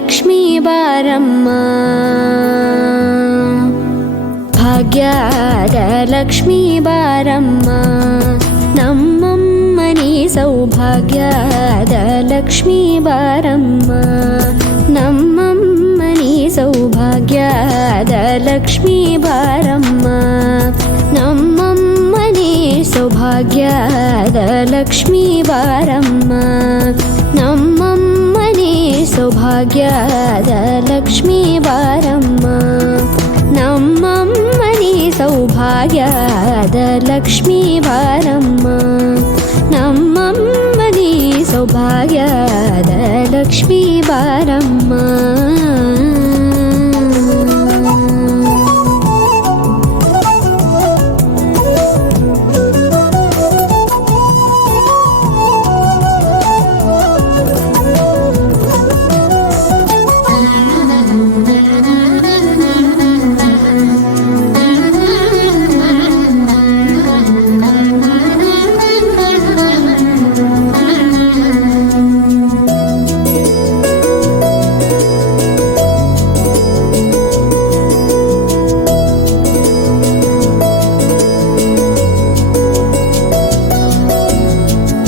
ಲಕ್ಷ್ಮೀ ಬಾರಮ್ಮ, ಭಾಗ್ಯದ ಲಕ್ಷ್ಮೀ ಬಾರಮ್ಮ, ನಮ್ಮಮ್ಮನಿ ಸೌಭಾಗ್ಯದ ಲಕ್ಷ್ಮೀ ಬಾರಮ್ಮ, ನಮ್ಮಮ್ಮನಿ ಸೌಭಾಗ್ಯದ ಲಕ್ಷ್ಮೀ ಬಾರಮ್ಮ, ನಮ್ಮಮ್ಮನಿ ಸೌಭಾಗ್ಯದ ಲಕ್ಷ್ಮೀ ಬಾರಮ್ಮ, ನಮ್ಮಮ್ಮನಿ ಸೌಭಾಗ್ಯದ ಲಕ್ಷ್ಮೀ ಬಾರಮ್ಮ, ನಮ್ಮಮ್ಮನಿ ಸೌಭಾಗ್ಯದ ಲಕ್ಷ್ಮೀ ಬಾರಮ್ಮ, ನಮ್ಮಮ್ಮನಿ ಸೌಭಾಗ್ಯದ ಲಕ್ಷ್ಮೀ ಬಾರಮ್ಮ.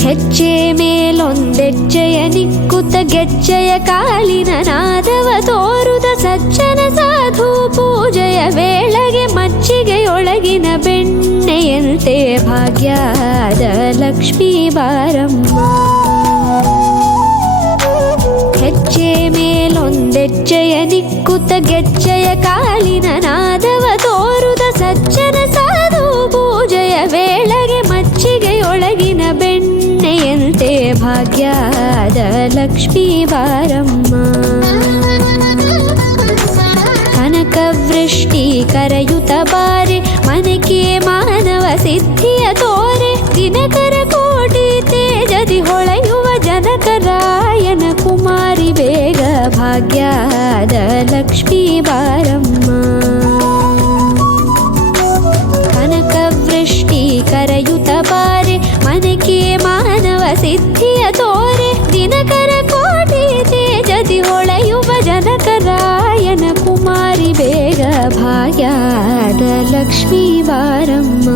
ಹೆಜ್ಜೆ ಮೇಲೊಂದೆಜ್ಜೆಯ ನಿಕ್ಕುತ್ತ ಗೆಜ್ಜೆಯ ಕಾಲಿನ ನಾದವ ತೋರುದ ಸಜ್ಜನ ಸಾಧು ಪೂಜೆಯ ವೇಳೆಗೆ ಮಜ್ಜಿಗೆಯೊಳಗಿನ ಬೆಣ್ಣೆಯಂತೆ ಭಾಗ್ಯದ ಲಕ್ಷ್ಮೀ ಬಾರಮ್ಮ, ಹೆಜ್ಜೆ ಮೇಲೊಂದೆಜ್ಜೆಯ ನಿಕ್ಕುತ್ತ ಗೆಜ್ಜೆಯ ಕಾಲಿನ ನಾದವ ತೋರುದ ಸಜ್ಜನ ಸಾಧು ಪೂಜೆಯ ವೇಳೆಗೆ ಮಜ್ಜಿಗೆಯೊಳಗಿನ ಬೆಣ್ಣೆಯಂತೆ ಭಾಗ್ಯದ ಲಕ್ಷ್ಮೀ ಬಾರಮ್ಮ, ಕನಕವೃಷ್ಟಿ ಕರೆಯುತ್ತ ಬಾರೆ ಮನಕೆ ಮಾನವ ಸಿದ್ಧಿಯ ತೋರೆ, ದಿನಕರ ಕೋಟಿ ತೇಜದಿ ಹೊಳೆಯುವ ಜನಕರಾಯನ ಕುಮಾರಿ ಬೇಗ ಭಾಗ್ಯದ ಲಕ್ಷ್ಮೀ ಬಾರಮ್ಮ, ಕನಕವೃಷ್ಟಿ ಕರೆಯುತ್ತ ಬಾರೆ ಮನಕೆ ಮಾನವ ಸಿದ್ಧಿಯ ತೋರೆ, ದಿನಕರ ಕೋಟಿ ತೇಜದಿ ಹೊಳೆಯುವ ಜನಕರಾಯನ ಕುಮಾರಿ ಬೇಗ ಭಾಗ್ಯದ ಲಕ್ಷ್ಮೀ ಬಾರಮ್ಮ.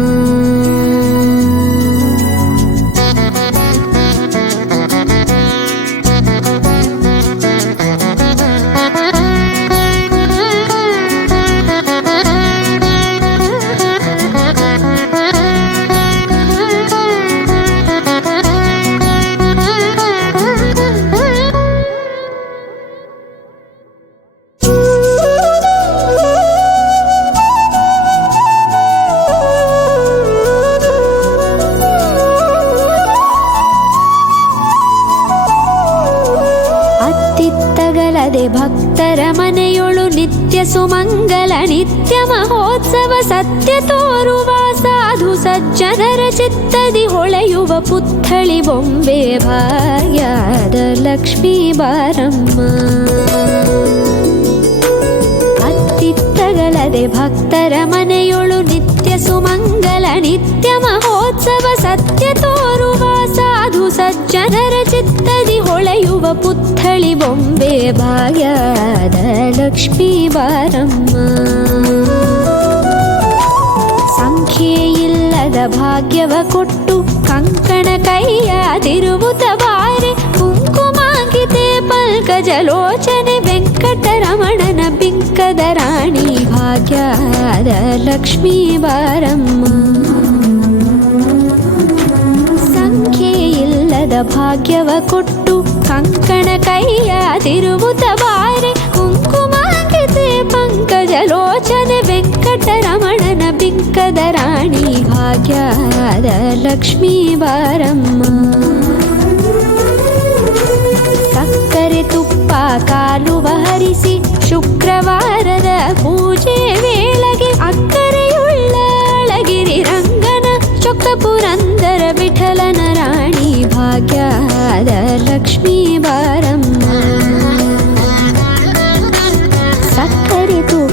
ಭಕ್ತರ ಮನೆಯೊಳು ನಿತ್ಯ ಸುಮಂಗಲ ನಿತ್ಯ ಮಹೋತ್ಸವ ಸತ್ಯ ತೋರುವ ಸಾಧು ಸಜ್ಜನರ ಚಿತ್ತದಿ ಹೊಳೆಯುವ ಪುತ್ಥಳಿ ಬೊಂಬೆ ಭಾಗ್ಯದ ಲಕ್ಷ್ಮೀ ಬಾರಮ್ಮ, ಅತ್ತಿತ್ತಗಲದೆ ಭಕ್ತರ ಮನೆಯೊಳು ನಿತ್ಯ ಸುಮಂಗಲ ನಿತ್ಯ ಮಹೋತ್ಸವ ಸತ್ಯ ತೋರುವ ಸಾಧು ಸಜ್ಜನರ ಚಿತ್ತದಿ ಹೊಳೆಯುವ ಪುತ್ಥಳಿ ಬೊಂಬೆ ಭಾಗ್ಯದ ಲಕ್ಷ್ಮೀ ಬಾರಮ್ಮ, ಸಂಖ್ಯೆಯಿಲ್ಲದ ಭಾಗ್ಯವ ಕೊಟ್ಟು ಕಂಕಣ ಕೈಯಾದಿರುವುತ ಬಾರೆ, ಕುಂಕುಮಾಂಕಿತೆ ಪಲ್ಕಜಲೋಚನೆ ವೆಂಕಟರಮಣನ ಬಿಂಕದ ರಾಣಿ ಭಾಗ್ಯದ ಲಕ್ಷ್ಮೀ ಬಾರಮ್ಮ, ಸಂಖ್ಯೆಯಿಲ್ಲದ ಭಾಗ್ಯವ ಕೊಟ್ಟು ಕಂಕಣ ಕೈಯಾದಿರುವುತ ಬಾರೆ, ಕುಂಕುಮಾಂಕಿತೆ ಪಂಕಜಲೋಚನೆ ವೆಂಕಟರಮಣನ ಬಿಂಕದ ರಾಣಿ ಭಾಗ್ಯದ ಲಕ್ಷ್ಮೀ ಬಾರಮ್ಮ, ಸಕ್ಕರೆ ತುಪ್ಪ ಕಾಲುವ ಹರಿಸಿ ಶುಕ್ರವಾರದ ಪೂಜೆ ವೇಳೆಗೆ ಅಕ್ಕರೆಯುಳ್ಳ ಅಳಗಿರಿ ರಂಗನ ಚೊಕ್ಕ ಪುರಂದರ ವಿಠಲನ ರಾಣಿ ಭಾಗ್ಯದ ಲಕ್ಷ್ಮೀ ಬಾರಮ್ಮ, ಸಕ್ಕರೆ ತುಪ್ಪ